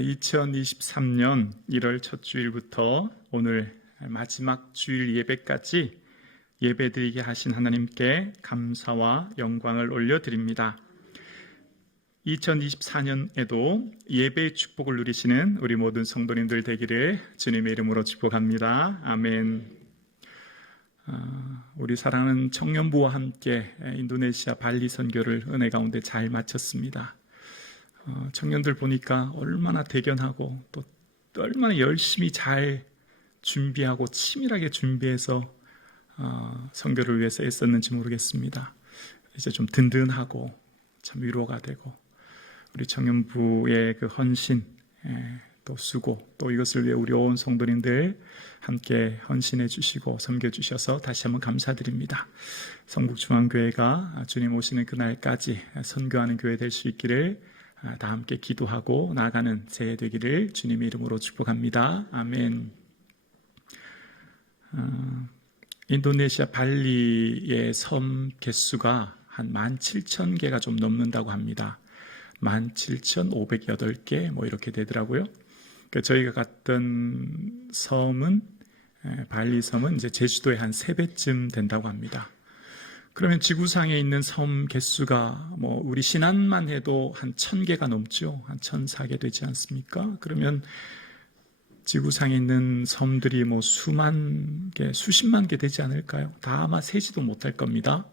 2023년 1월 첫 주일부터 오늘 마지막 주일 예배까지 예배드리게 하신 하나님께 감사와 영광을 올려드립니다. 2024년에도 예배의 축복을 누리시는 우리 모든 성도님들 되기를 주님의 이름으로 축복합니다. 아멘. 우리 사랑하는 청년부와 함께 인도네시아 발리 선교를 은혜 가운데 잘 마쳤습니다. 청년들 보니까 얼마나 대견하고 또 얼마나 열심히 잘 준비하고 치밀하게 준비해서 선교를 위해서 애썼는지 모르겠습니다. 이제 좀 든든하고 참 위로가 되고 우리 청년부의 그 헌신 또 수고 또 이것을 위해 우리 온 성도님들 함께 헌신해 주시고 섬겨 주셔서 다시 한번 감사드립니다. 성북중앙교회가 주님 오시는 그날까지 선교하는 교회 될 수 있기를 다 함께 기도하고 나아가는 새해 되기를 주님의 이름으로 축복합니다. 아멘. 인도네시아 발리의 섬 개수가 한 17,000개가 좀 넘는다고 합니다. 17,508개 뭐 이렇게 되더라고요. 그러니까 저희가 갔던 섬은 발리 섬은 이제 제주도의 한 3배쯤 된다고 합니다. 그러면 지구상에 있는 섬 개수가 뭐 우리 신안만 해도 한 1,000개가 넘죠. 한 1,004개 되지 않습니까? 그러면 지구상에 있는 섬들이 뭐 수만 개, 수십만 개 되지 않을까요? 다 아마 세지도 못할 겁니다.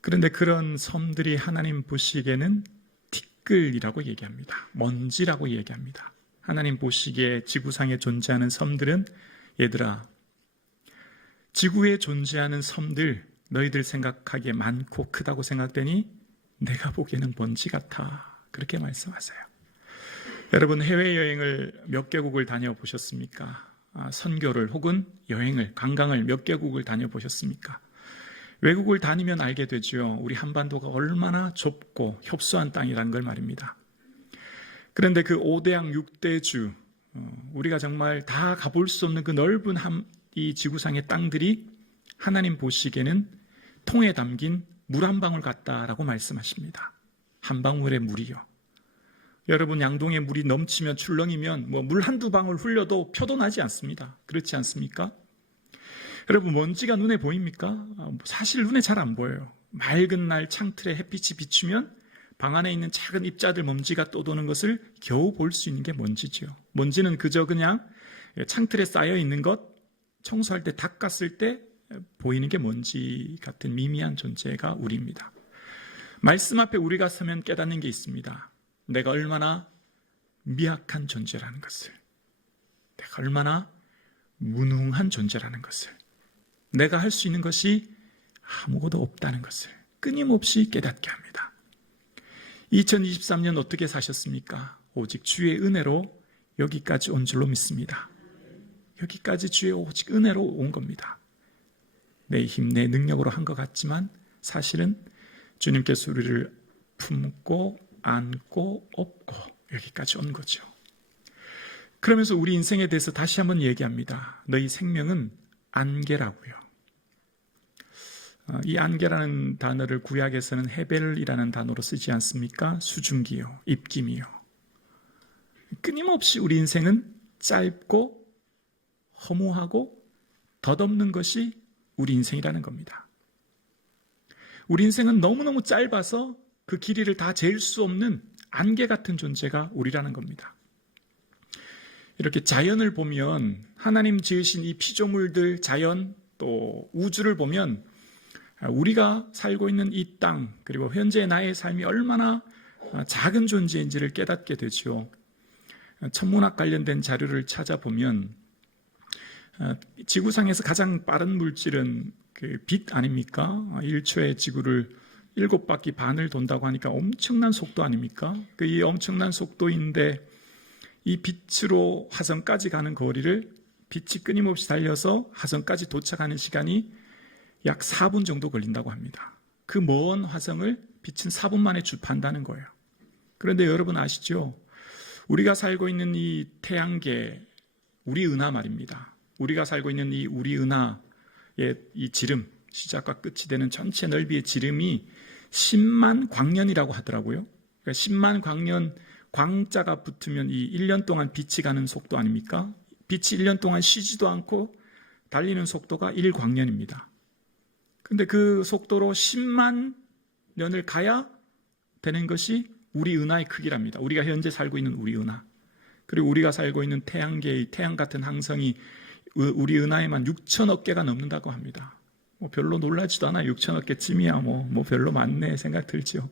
그런데 그런 섬들이 하나님 보시기에는 티끌이라고 얘기합니다. 먼지라고 얘기합니다. 하나님 보시기에 지구상에 존재하는 섬들은 얘들아, 지구에 존재하는 섬들 너희들 생각하기에 많고 크다고 생각되니 내가 보기에는 먼지 같아. 그렇게 말씀하세요. 여러분 해외여행을 몇 개국을 다녀보셨습니까? 선교를 혹은 여행을, 관광을 몇 개국을 다녀보셨습니까? 외국을 다니면 알게 되죠. 우리 한반도가 얼마나 좁고 협소한 땅이라는 걸 말입니다. 그런데 그 5대양 6대주, 우리가 정말 다 가볼 수 없는 그 넓은 이 지구상의 땅들이 하나님 보시기에는 통에 담긴 물 한 방울 같다라고 말씀하십니다. 한 방울의 물이요. 여러분 양동에 물이 넘치면 출렁이면 뭐 물 한두 방울 흘려도 표도 나지 않습니다. 그렇지 않습니까? 여러분 먼지가 눈에 보입니까? 사실 눈에 잘 안 보여요. 맑은 날 창틀에 햇빛이 비추면 방 안에 있는 작은 입자들 먼지가 떠도는 것을 겨우 볼 수 있는 게 먼지죠. 먼지는 그저 그냥 창틀에 쌓여 있는 것, 청소할 때 닦았을 때 보이는 게 먼지 같은 미미한 존재가 우리입니다. 말씀 앞에 우리가 서면 깨닫는 게 있습니다. 내가 얼마나 미약한 존재라는 것을, 내가 얼마나 무능한 존재라는 것을, 내가 할 수 있는 것이 아무것도 없다는 것을 끊임없이 깨닫게 합니다. 2023년 어떻게 사셨습니까? 오직 주의 은혜로 여기까지 온 줄로 믿습니다. 여기까지 주의 오직 은혜로 온 겁니다. 내 힘, 내 능력으로 한 것 같지만 사실은 주님께서 우리를 품고 안고 업고 여기까지 온 거죠. 그러면서 우리 인생에 대해서 다시 한번 얘기합니다. 너희 생명은 안개라고요. 이 안개라는 단어를 구약에서는 헤벨이라는 단어로 쓰지 않습니까? 수증기요, 입김이요. 끊임없이 우리 인생은 짧고 허무하고 덧없는 것이 우리 인생이라는 겁니다. 우리 인생은 너무너무 짧아서 그 길이를 다 잴 수 없는 안개 같은 존재가 우리라는 겁니다. 이렇게 자연을 보면 하나님 지으신 이 피조물들, 자연 또 우주를 보면 우리가 살고 있는 이 땅 그리고 현재 나의 삶이 얼마나 작은 존재인지를 깨닫게 되죠. 천문학 관련된 자료를 찾아보면 지구상에서 가장 빠른 물질은 그 빛 아닙니까? 1초에 지구를 7바퀴 반을 돈다고 하니까 엄청난 속도 아닙니까? 이 엄청난 속도인데 이 빛으로 화성까지 가는 거리를 빛이 끊임없이 달려서 화성까지 도착하는 시간이 약 4분 정도 걸린다고 합니다. 그 먼 화성을 빛은 4분 만에 주파한다는 거예요. 그런데 여러분 아시죠? 우리가 살고 있는 이 태양계, 우리 은하 말입니다. 우리가 살고 있는 이 우리 은하의 이 지름, 시작과 끝이 되는 전체 넓이의 지름이 10만 광년이라고 하더라고요. 그러니까 10만 광년 광자가 붙으면 이 1년 동안 빛이 가는 속도 아닙니까? 빛이 1년 동안 쉬지도 않고 달리는 속도가 1광년입니다. 근데 그 속도로 10만 년을 가야 되는 것이 우리 은하의 크기랍니다. 우리가 현재 살고 있는 우리 은하. 그리고 우리가 살고 있는 태양계의 태양 같은 항성이 우리 은하에만 6천억 개가 넘는다고 합니다. 뭐 별로 놀라지도 않아요. 6천억 개쯤이야 뭐 별로 많네 생각 들죠.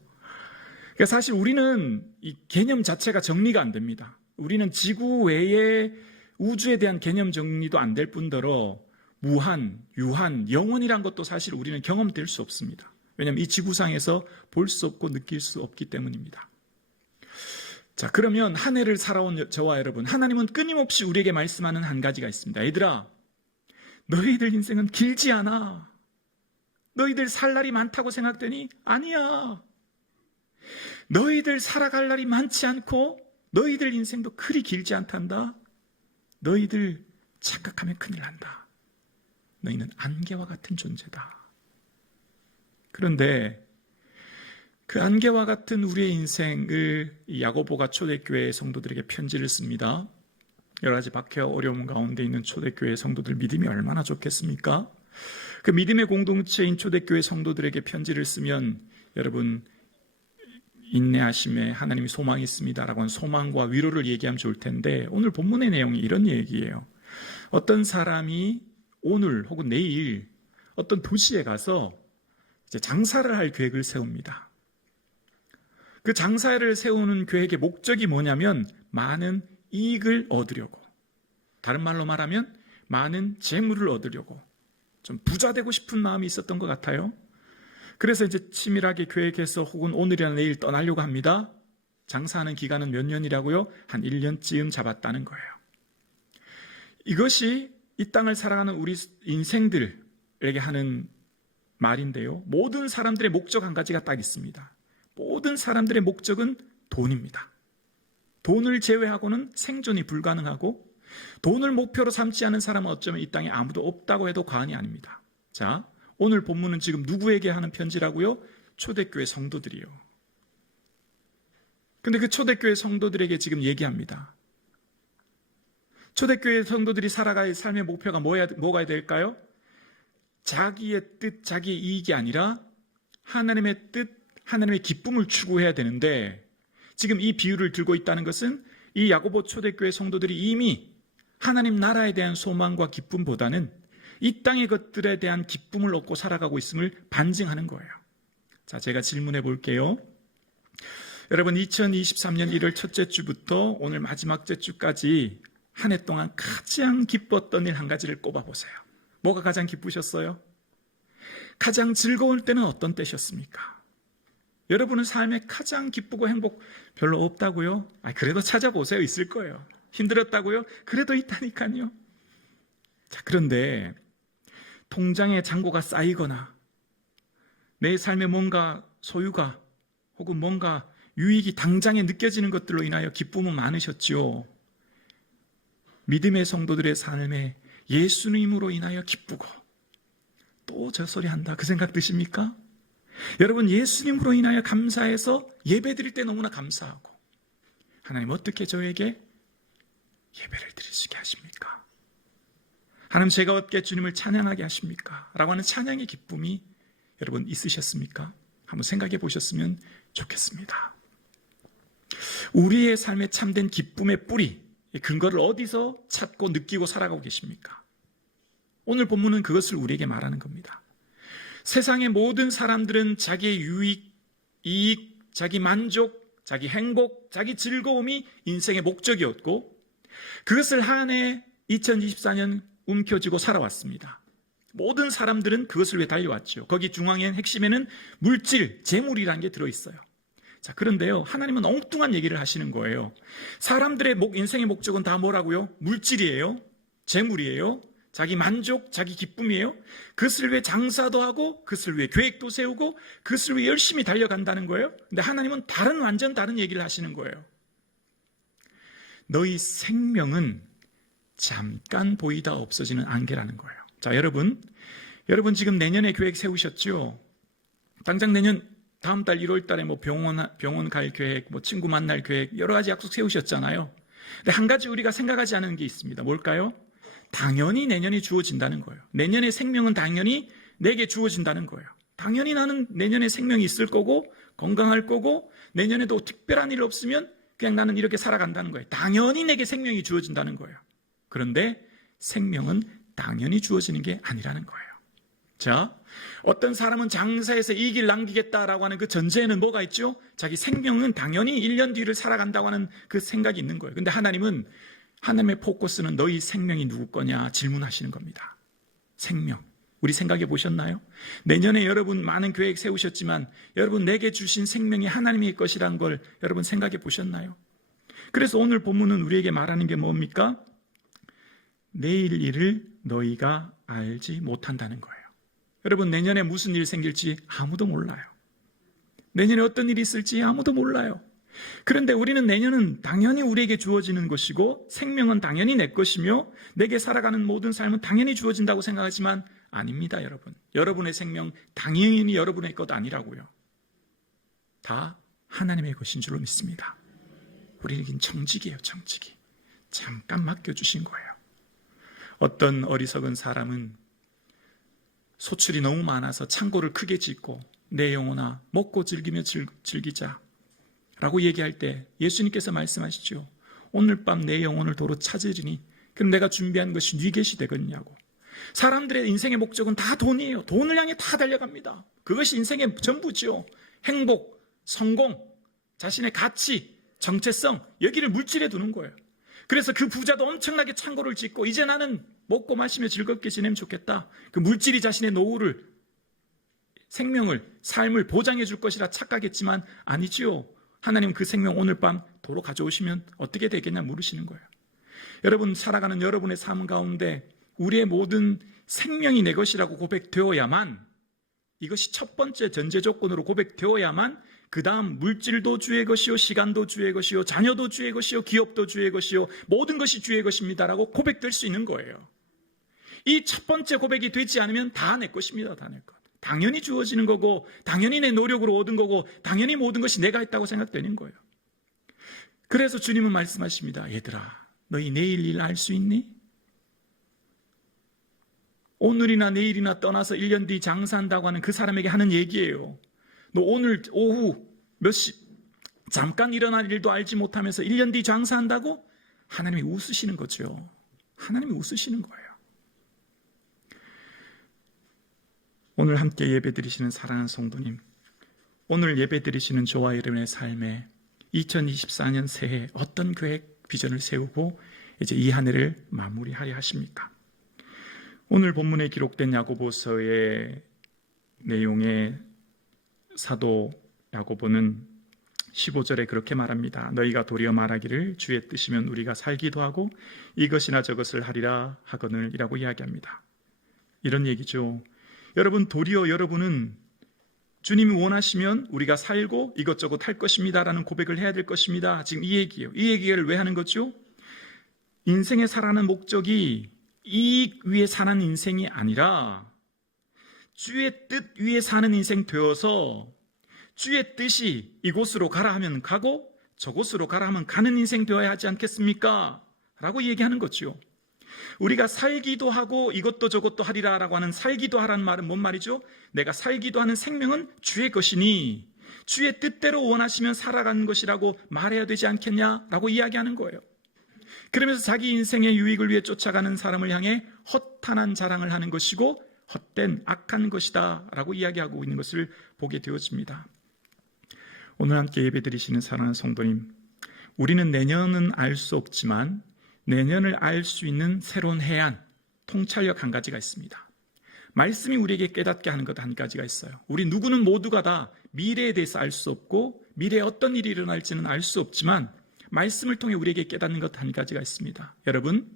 그러니까 사실 우리는 이 개념 자체가 정리가 안 됩니다. 우리는 지구 외에 우주에 대한 개념 정리도 안 될 뿐더러 무한, 유한, 영원이란 것도 사실 우리는 경험될 수 없습니다. 왜냐하면 이 지구상에서 볼 수 없고 느낄 수 없기 때문입니다. 자, 그러면 한 해를 살아온 저와 여러분, 하나님은 끊임없이 우리에게 말씀하는 한 가지가 있습니다. 얘들아, 너희들 인생은 길지 않아. 너희들 살 날이 많다고 생각되니? 아니야. 너희들 살아갈 날이 많지 않고 너희들 인생도 그리 길지 않단다. 너희들 착각하면 큰일 난다. 너희는 안개와 같은 존재다. 그런데 그 안개와 같은 우리의 인생을 야고보가 초대교회 성도들에게 편지를 씁니다. 여러 가지 박해와 어려움 가운데 있는 초대교회 성도들 믿음이 얼마나 좋겠습니까? 그 믿음의 공동체인 초대교회 성도들에게 편지를 쓰면 여러분 인내하심에 하나님이 소망이 있습니다라고 하는 소망과 위로를 얘기하면 좋을 텐데 오늘 본문의 내용이 이런 얘기예요. 어떤 사람이 오늘 혹은 내일 어떤 도시에 가서 이제 장사를 할 계획을 세웁니다. 그 장사를 세우는 계획의 목적이 뭐냐면 많은 이익을 얻으려고, 다른 말로 말하면 많은 재물을 얻으려고, 좀 부자 되고 싶은 마음이 있었던 것 같아요. 그래서 이제 치밀하게 계획해서 혹은 오늘이나 내일 떠나려고 합니다. 장사하는 기간은 몇 년이라고요? 한 1년쯤 잡았다는 거예요. 이것이 이 땅을 살아가는 우리 인생들에게 하는 말인데요. 모든 사람들의 목적 한 가지가 딱 있습니다. 모든 사람들의 목적은 돈입니다. 돈을 제외하고는 생존이 불가능하고 돈을 목표로 삼지 않은 사람은 어쩌면 이 땅에 아무도 없다고 해도 과언이 아닙니다. 자, 오늘 본문은 지금 누구에게 하는 편지라고요? 초대교회 성도들이요. 근데 그 초대교회 성도들에게 지금 얘기합니다. 초대교회 성도들이 살아갈 삶의 목표가 뭐가 될까요? 자기의 뜻, 자기의 이익이 아니라 하나님의 뜻, 하나님의 기쁨을 추구해야 되는데 지금 이 비유를 들고 있다는 것은 이 야고보 초대교회 성도들이 이미 하나님 나라에 대한 소망과 기쁨보다는 이 땅의 것들에 대한 기쁨을 얻고 살아가고 있음을 반증하는 거예요. 자, 제가 질문해 볼게요. 여러분 2023년 1월 첫째 주부터 오늘 마지막 주까지 한 해 동안 가장 기뻤던 일 한 가지를 꼽아보세요. 뭐가 가장 기쁘셨어요? 가장 즐거울 때는 어떤 때셨습니까? 여러분은 삶에 가장 기쁘고 행복 별로 없다고요? 그래도 찾아보세요. 있을 거예요. 힘들었다고요? 그래도 있다니까요. 자, 그런데 통장에 잔고가 쌓이거나 내 삶에 뭔가 소유가 혹은 뭔가 유익이 당장에 느껴지는 것들로 인하여 기쁨은 많으셨죠. 믿음의 성도들의 삶에 예수님으로 인하여 기쁘고 또 저 소리 한다 그 생각 드십니까? 여러분 예수님으로 인하여 감사해서 예배 드릴 때 너무나 감사하고 하나님 어떻게 저에게 예배를 드릴 수 있게 하십니까? 하나님 제가 어떻게 주님을 찬양하게 하십니까? 라고 하는 찬양의 기쁨이 여러분 있으셨습니까? 한번 생각해 보셨으면 좋겠습니다. 우리의 삶에 참된 기쁨의 뿌리, 근거를 어디서 찾고 느끼고 살아가고 계십니까? 오늘 본문은 그것을 우리에게 말하는 겁니다. 세상의 모든 사람들은 자기의 유익, 이익, 자기 만족, 자기 행복, 자기 즐거움이 인생의 목적이었고 그것을 한 해 2024년 움켜쥐고 살아왔습니다. 모든 사람들은 그것을 위해 달려왔죠. 거기 중앙엔 핵심에는 물질, 재물이라는 게 들어있어요. 자, 그런데요, 하나님은 엉뚱한 얘기를 하시는 거예요. 사람들의 인생의 목적은 다 뭐라고요? 물질이에요, 재물이에요, 자기 만족, 자기 기쁨이에요. 그것을 위해 장사도 하고, 그것을 위해 계획도 세우고, 그것을 위해 열심히 달려간다는 거예요. 근데 하나님은 완전 다른 얘기를 하시는 거예요. 너희 생명은 잠깐 보이다 없어지는 안개라는 거예요. 자, 여러분 지금 내년에 계획 세우셨죠? 당장 내년 다음 달 1월 달에 뭐 병원 갈 계획, 뭐 친구 만날 계획, 여러 가지 약속 세우셨잖아요. 근데 한 가지 우리가 생각하지 않은 게 있습니다. 뭘까요? 당연히 내년이 주어진다는 거예요. 내년의 생명은 당연히 내게 주어진다는 거예요. 당연히 나는 내년에 생명이 있을 거고 건강할 거고 내년에도 특별한 일 없으면 그냥 나는 이렇게 살아간다는 거예요. 당연히 내게 생명이 주어진다는 거예요. 그런데 생명은 당연히 주어지는 게 아니라는 거예요. 자, 어떤 사람은 장사해서 이익을 남기겠다라고 하는 그 전제에는 뭐가 있죠? 자기 생명은 당연히 1년 뒤를 살아간다고 하는 그 생각이 있는 거예요. 근데 하나님은 하나님의 포커스는 너희 생명이 누구 거냐 질문하시는 겁니다. 생명. 우리 생각해 보셨나요? 내년에 여러분 많은 계획 세우셨지만 여러분 내게 주신 생명이 하나님의 것이라는 걸 여러분 생각해 보셨나요? 그래서 오늘 본문은 우리에게 말하는 게 뭡니까? 내일 일을 너희가 알지 못한다는 거예요. 여러분 내년에 무슨 일 생길지 아무도 몰라요. 내년에 어떤 일이 있을지 아무도 몰라요. 그런데 우리는 내년은 당연히 우리에게 주어지는 것이고 생명은 당연히 내 것이며 내게 살아가는 모든 삶은 당연히 주어진다고 생각하지만 아닙니다, 여러분. 여러분의 생명 당연히 여러분의 것 아니라고요. 다 하나님의 것인 줄로 믿습니다. 우리에겐 청지기예요, 청지기. 잠깐 맡겨주신 거예요. 어떤 어리석은 사람은 소출이 너무 많아서 창고를 크게 짓고 내 영혼아 먹고 즐기며 즐기자 라고 얘기할 때 예수님께서 말씀하시죠. 오늘 밤 내 영혼을 도로 찾으리니 그럼 내가 준비한 것이 네 것이 되겠냐고. 사람들의 인생의 목적은 다 돈이에요. 돈을 향해 다 달려갑니다. 그것이 인생의 전부죠. 행복, 성공, 자신의 가치, 정체성 여기를 물질에 두는 거예요. 그래서 그 부자도 엄청나게 창고를 짓고 이제 나는 먹고 마시며 즐겁게 지내면 좋겠다. 그 물질이 자신의 노후를, 생명을, 삶을 보장해 줄 것이라 착각했지만 아니지요. 하나님 그 생명 오늘 밤 도로 가져오시면 어떻게 되겠냐 물으시는 거예요. 여러분 살아가는 여러분의 삶 가운데 우리의 모든 생명이 내 것이라고 고백되어야만, 이것이 첫 번째 전제 조건으로 고백되어야만 그 다음 물질도 주의 것이요, 시간도 주의 것이요, 자녀도 주의 것이요, 기업도 주의 것이요, 모든 것이 주의 것입니다라고 고백될 수 있는 거예요. 이 첫 번째 고백이 되지 않으면 다 내 것입니다. 다 내 것. 당연히 주어지는 거고 당연히 내 노력으로 얻은 거고 당연히 모든 것이 내가 했다고 생각되는 거예요. 그래서 주님은 말씀하십니다. 얘들아 너희 내일 일 알 수 있니? 오늘이나 내일이나 떠나서 1년 뒤 장사한다고 하는 그 사람에게 하는 얘기예요. 너 오늘 오후 몇 시 잠깐 일어날 일도 알지 못하면서 1년 뒤 장사한다고? 하나님이 웃으시는 거죠. 하나님이 웃으시는 거예요. 오늘 함께 예배드리시는 사랑하는 성도님, 오늘 예배드리시는 저와 여러분의 삶에 2024년 새해 어떤 계획, 비전을 세우고 이제 이 한 해를 마무리하려 하십니까? 오늘 본문에 기록된 야고보서의 내용의 사도 야고보는 15절에 그렇게 말합니다. 너희가 도리어 말하기를 주의 뜻이면 우리가 살기도 하고 이것이나 저것을 하리라 하거늘 이라고 이야기합니다. 이런 얘기죠. 여러분 도리어 여러분은 주님이 원하시면 우리가 살고 이것저것 할 것입니다 라는 고백을 해야 될 것입니다. 지금 이 얘기예요. 이 얘기를 왜 하는 거죠? 인생에 살아가는 목적이 이익 위에 사는 인생이 아니라 주의 뜻 위에 사는 인생 되어서 주의 뜻이 이곳으로 가라 하면 가고 저곳으로 가라 하면 가는 인생 되어야 하지 않겠습니까? 라고 얘기하는 거죠. 우리가 살기도 하고 이것도 저것도 하리라 라고 하는 살기도 하라는 말은 뭔 말이죠? 내가 살기도 하는 생명은 주의 것이니 주의 뜻대로 원하시면 살아가는 것이라고 말해야 되지 않겠냐라고 이야기하는 거예요. 그러면서 자기 인생의 유익을 위해 쫓아가는 사람을 향해 허탄한 자랑을 하는 것이고 헛된 악한 것이다 라고 이야기하고 있는 것을 보게 되어집니다. 오늘 함께 예배드리시는 사랑하는 성도님, 우리는 내년은 알 수 없지만 내년을 알 수 있는 새로운 해안, 통찰력 한 가지가 있습니다. 말씀이 우리에게 깨닫게 하는 것 한 가지가 있어요. 우리 누구는 모두가 다 미래에 대해서 알 수 없고 미래에 어떤 일이 일어날지는 알 수 없지만 말씀을 통해 우리에게 깨닫는 것 한 가지가 있습니다. 여러분,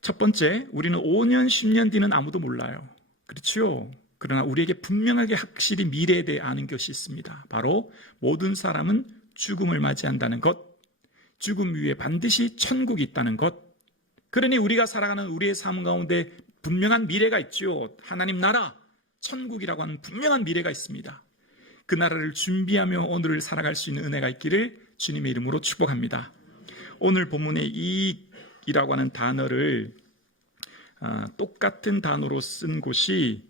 첫 번째, 우리는 5년, 10년 뒤는 아무도 몰라요. 그렇죠? 그러나 우리에게 분명하게 확실히 미래에 대해 아는 것이 있습니다. 바로 모든 사람은 죽음을 맞이한다는 것, 죽음 위에 반드시 천국이 있다는 것. 그러니 우리가 살아가는 우리의 삶 가운데 분명한 미래가 있죠. 하나님 나라, 천국이라고 하는 분명한 미래가 있습니다. 그 나라를 준비하며 오늘을 살아갈 수 있는 은혜가 있기를 주님의 이름으로 축복합니다. 오늘 본문의 이익이라고 하는 단어를 똑같은 단어로 쓴 곳이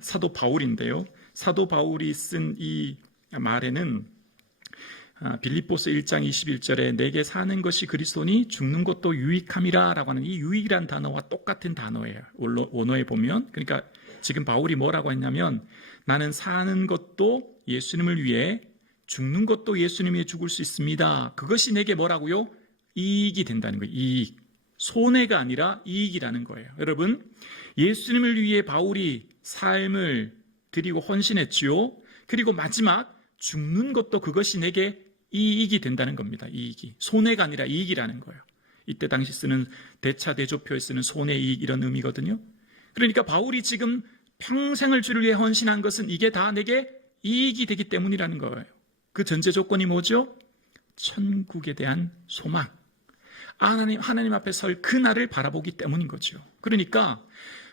사도 바울인데요. 사도 바울이 쓴 이 말에는 빌립보서 1장 21절에 내게 사는 것이 그리스도니 죽는 것도 유익함이라 라고 하는 이 유익이란 단어와 똑같은 단어예요. 원어에 보면. 그러니까 지금 바울이 뭐라고 했냐면 나는 사는 것도 예수님을 위해 죽는 것도 예수님 위해 죽을 수 있습니다. 그것이 내게 뭐라고요? 이익이 된다는 거예요. 이익. 손해가 아니라 이익이라는 거예요. 여러분, 예수님을 위해 바울이 삶을 드리고 헌신했지요. 그리고 마지막 죽는 것도 그것이 내게 이익이 된다는 겁니다. 이익이. 손해가 아니라 이익이라는 거예요. 이때 당시 쓰는 대차대조표에 쓰는 손해, 이익 이런 의미거든요. 그러니까 바울이 지금 평생을 주를 위해 헌신한 것은 이게 다 내게 이익이 되기 때문이라는 거예요. 그 전제 조건이 뭐죠? 천국에 대한 소망. 하나님 앞에 설 그날을 바라보기 때문인 거죠. 그러니까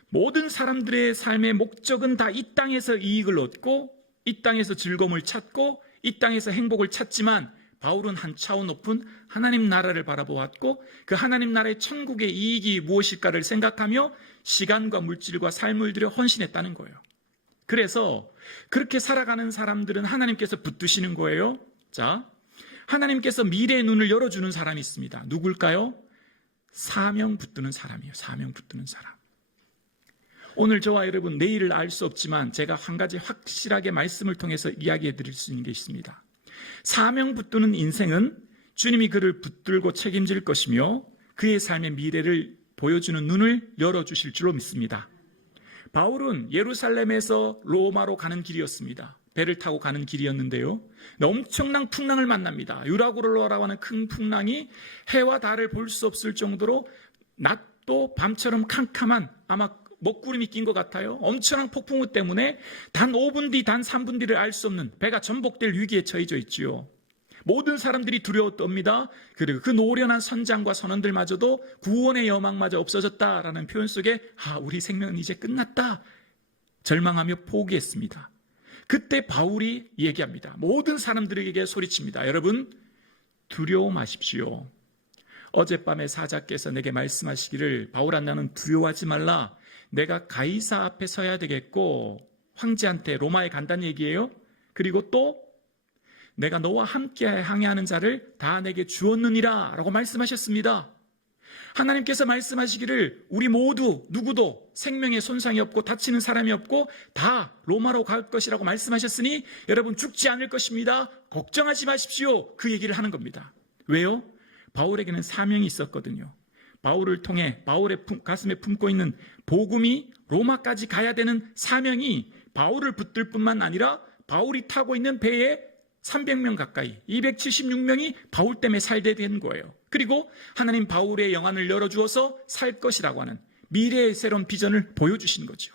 모든 사람들의 삶의 목적은 다 이 땅에서 이익을 얻고 이 땅에서 즐거움을 찾고 이 땅에서 행복을 찾지만 바울은 한 차원 높은 하나님 나라를 바라보았고 그 하나님 나라의 천국의 이익이 무엇일까를 생각하며 시간과 물질과 삶을 들여 헌신했다는 거예요. 그래서 그렇게 살아가는 사람들은 하나님께서 붙드시는 거예요. 자, 하나님께서 미래의 눈을 열어주는 사람이 있습니다. 누굴까요? 사명 붙드는 사람이에요. 사명 붙드는 사람. 오늘 저와 여러분 내일을 알 수 없지만 제가 한 가지 확실하게 말씀을 통해서 이야기해 드릴 수 있는 게 있습니다. 사명 붙드는 인생은 주님이 그를 붙들고 책임질 것이며 그의 삶의 미래를 보여주는 눈을 열어주실 줄로 믿습니다. 바울은 예루살렘에서 로마로 가는 길이었습니다. 배를 타고 가는 길이었는데요. 엄청난 풍랑을 만납니다. 유라굴로라고 하는 큰 풍랑이 해와 달을 볼 수 없을 정도로 낮도 밤처럼 캄캄한 아마 먹구름이 낀 것 같아요. 엄청난 폭풍우 때문에 단 5분 뒤, 단 3분 뒤를 알 수 없는 배가 전복될 위기에 처해져 있지요. 모든 사람들이 두려웠답니다. 그리고 그 노련한 선장과 선원들마저도 구원의 여망마저 없어졌다라는 표현 속에 우리 생명은 이제 끝났다. 절망하며 포기했습니다. 그때 바울이 얘기합니다. 모든 사람들에게 소리칩니다. 여러분, 두려워 마십시오. 어젯밤에 사자께서 내게 말씀하시기를 바울아 나는 두려워하지 말라. 내가 가이사 앞에 서야 되겠고 황제한테 로마에 간다는 얘기예요. 그리고 또 내가 너와 함께 항해하는 자를 다 내게 주었느니라 라고 말씀하셨습니다. 하나님께서 말씀하시기를 우리 모두 누구도 생명에 손상이 없고 다치는 사람이 없고 다 로마로 갈 것이라고 말씀하셨으니 여러분 죽지 않을 것입니다. 걱정하지 마십시오. 그 얘기를 하는 겁니다. 왜요? 바울에게는 사명이 있었거든요. 바울을 통해 바울의 가슴에 품고 있는 복음이 로마까지 가야 되는 사명이 바울을 붙들 뿐만 아니라 바울이 타고 있는 배에 300명 가까이 276명이 바울 때문에 살게 된 거예요. 그리고 하나님 바울의 영안을 열어주어서 살 것이라고 하는 미래의 새로운 비전을 보여주신 거죠.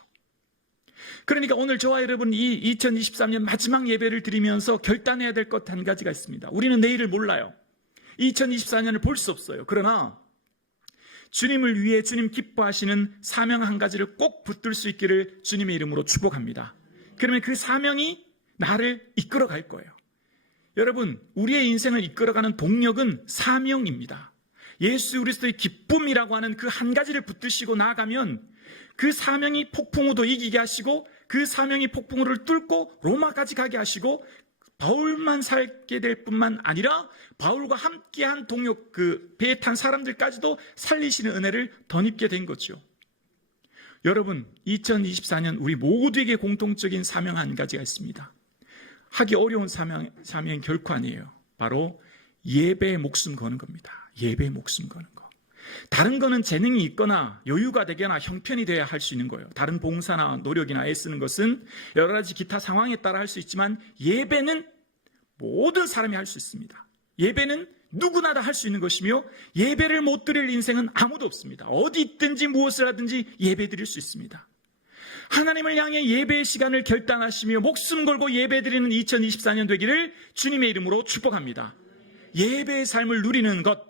그러니까 오늘 저와 여러분 이 2023년 마지막 예배를 드리면서 결단해야 될 것 한 가지가 있습니다. 우리는 내일을 몰라요. 2024년을 볼 수 없어요. 그러나 주님을 위해 주님 기뻐하시는 사명 한 가지를 꼭 붙들 수 있기를 주님의 이름으로 축복합니다. 그러면 그 사명이 나를 이끌어 갈 거예요. 여러분, 우리의 인생을 이끌어가는 동력은 사명입니다. 예수 그리스도의 기쁨이라고 하는 그 한 가지를 붙드시고 나아가면 그 사명이 폭풍우도 이기게 하시고 그 사명이 폭풍우를 뚫고 로마까지 가게 하시고 바울만 살게 될 뿐만 아니라 바울과 함께한 동역 그 배에 탄 사람들까지도 살리시는 은혜를 덧입게 된 거죠. 여러분, 2024년 우리 모두에게 공통적인 사명 한 가지가 있습니다. 하기 어려운 사명은 결코 아니에요. 바로 예배에 목숨 거는 겁니다. 예배에 목숨 거는 거. 다른 거는 재능이 있거나 여유가 되거나 형편이 돼야 할 수 있는 거예요. 다른 봉사나 노력이나 애쓰는 것은 여러 가지 기타 상황에 따라 할 수 있지만 예배는 모든 사람이 할 수 있습니다. 예배는 누구나 다 할 수 있는 것이며 예배를 못 드릴 인생은 아무도 없습니다. 어디 있든지 무엇을 하든지 예배 드릴 수 있습니다. 하나님을 향해 예배의 시간을 결단하시며 목숨 걸고 예배 드리는 2024년 되기를 주님의 이름으로 축복합니다. 예배의 삶을 누리는 것,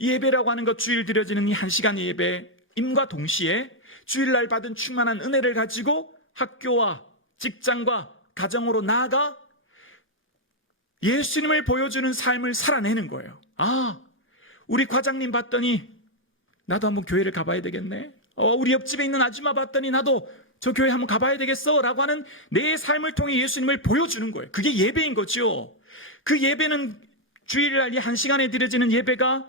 예배라고 하는 것, 주일 드려지는 이 한 시간의 예배임과 동시에 주일날 받은 충만한 은혜를 가지고 학교와 직장과 가정으로 나아가 예수님을 보여주는 삶을 살아내는 거예요. 아, 우리 과장님 봤더니 나도 한번 교회를 가봐야 되겠네. 우리 옆집에 있는 아줌마 봤더니 나도 저 교회 한번 가봐야 되겠어 라고 하는 내 삶을 통해 예수님을 보여주는 거예요. 그게 예배인 거죠. 그 예배는 주일날 1시간에 드려지는 예배가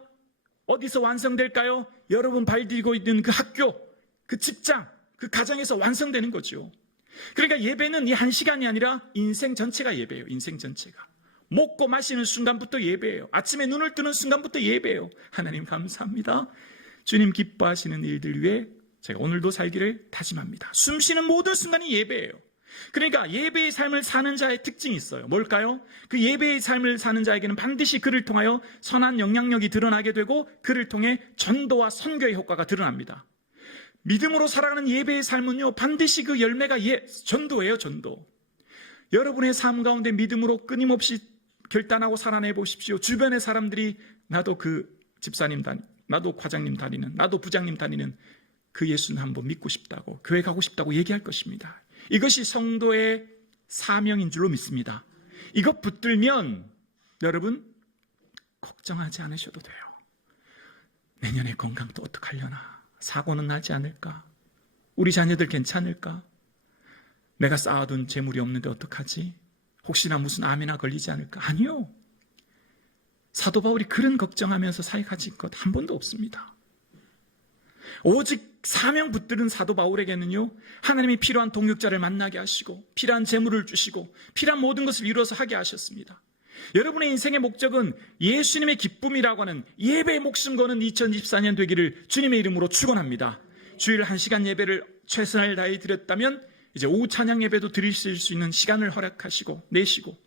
어디서 완성될까요? 여러분 발 들고 있는 그 학교, 그 직장, 그 가정에서 완성되는 거죠. 그러니까 예배는 이 1시간이 아니라 인생 전체가 예배예요. 인생 전체가. 먹고 마시는 순간부터 예배예요. 아침에 눈을 뜨는 순간부터 예배예요. 하나님 감사합니다. 주님 기뻐하시는 일들 위해 제가 오늘도 살기를 다짐합니다. 숨쉬는 모든 순간이 예배예요. 그러니까 예배의 삶을 사는 자의 특징이 있어요. 뭘까요? 그 예배의 삶을 사는 자에게는 반드시 그를 통하여 선한 영향력이 드러나게 되고 그를 통해 전도와 선교의 효과가 드러납니다. 믿음으로 살아가는 예배의 삶은요, 반드시 그 열매가 전도예요, 전도. 여러분의 삶 가운데 믿음으로 끊임없이 결단하고 살아내 보십시오. 주변의 사람들이 나도 그 집사님 나도 과장님 다니는, 나도 부장님 다니는 그 예수는 한번 믿고 싶다고, 교회 가고 싶다고 얘기할 것입니다. 이것이 성도의 사명인 줄로 믿습니다. 이것 붙들면 여러분 걱정하지 않으셔도 돼요. 내년에 건강 또 어떡하려나? 사고는 나지 않을까? 우리 자녀들 괜찮을까? 내가 쌓아둔 재물이 없는데 어떡하지? 혹시나 무슨 암이나 걸리지 않을까? 아니요. 사도 바울이 그런 걱정하면서 사회 가진 것 한 번도 없습니다. 오직 사명 붙들은 사도 바울에게는요, 하나님이 필요한 동역자를 만나게 하시고 필요한 재물을 주시고 필요한 모든 것을 이루어서 하게 하셨습니다. 여러분의 인생의 목적은 예수님의 기쁨이라고 하는 예배의 목숨 거는 2024년 되기를 주님의 이름으로 축원합니다. 주일 1시간 예배를 최선을 다해 드렸다면 이제 오후 찬양 예배도 드리실 수 있는 시간을 허락하시고 내시고,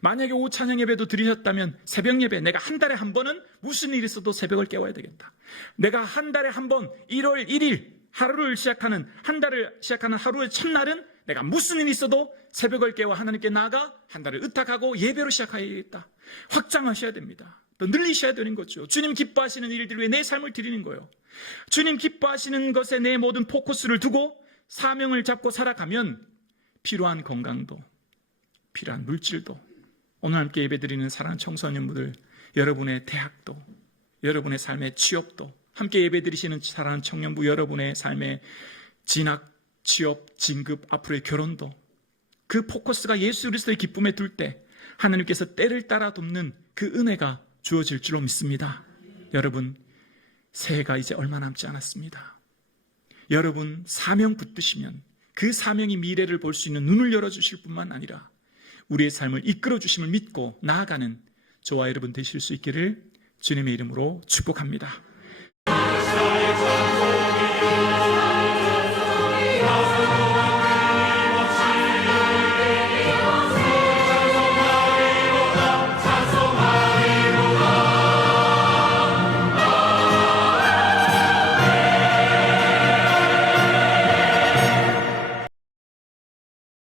만약에 오후 찬양 예배도 드리셨다면 새벽 예배, 내가 한 달에 한 번은 무슨 일이 있어도 새벽을 깨워야 되겠다. 내가 한 달에 한 번 1월 1일 하루를 시작하는, 한 달을 시작하는 하루의 첫날은 내가 무슨 일이 있어도 새벽을 깨워 하나님께 나아가 한 달을 의탁하고 예배로 시작해야겠다. 확장하셔야 됩니다. 또 늘리셔야 되는 거죠. 주님 기뻐하시는 일들 위해 내 삶을 드리는 거예요. 주님 기뻐하시는 것에 내 모든 포커스를 두고 사명을 잡고 살아가면 필요한 건강도, 필요한 물질도, 오늘 함께 예배드리는 사랑하는 청소년분들, 여러분의 대학도, 여러분의 삶의 취업도, 함께 예배드리시는 사랑하는 청년부 여러분의 삶의 진학, 취업, 진급, 앞으로의 결혼도, 그 포커스가 예수 그리스도의 기쁨에 둘 때 하나님께서 때를 따라 돕는 그 은혜가 주어질 줄로 믿습니다. 여러분, 새해가 이제 얼마 남지 않았습니다. 여러분 사명 붙드시면 그 사명이 미래를 볼 수 있는 눈을 열어주실 뿐만 아니라 우리의 삶을 이끌어 주심을 믿고 나아가는 저와 여러분 되실 수 있기를 주님의 이름으로 축복합니다.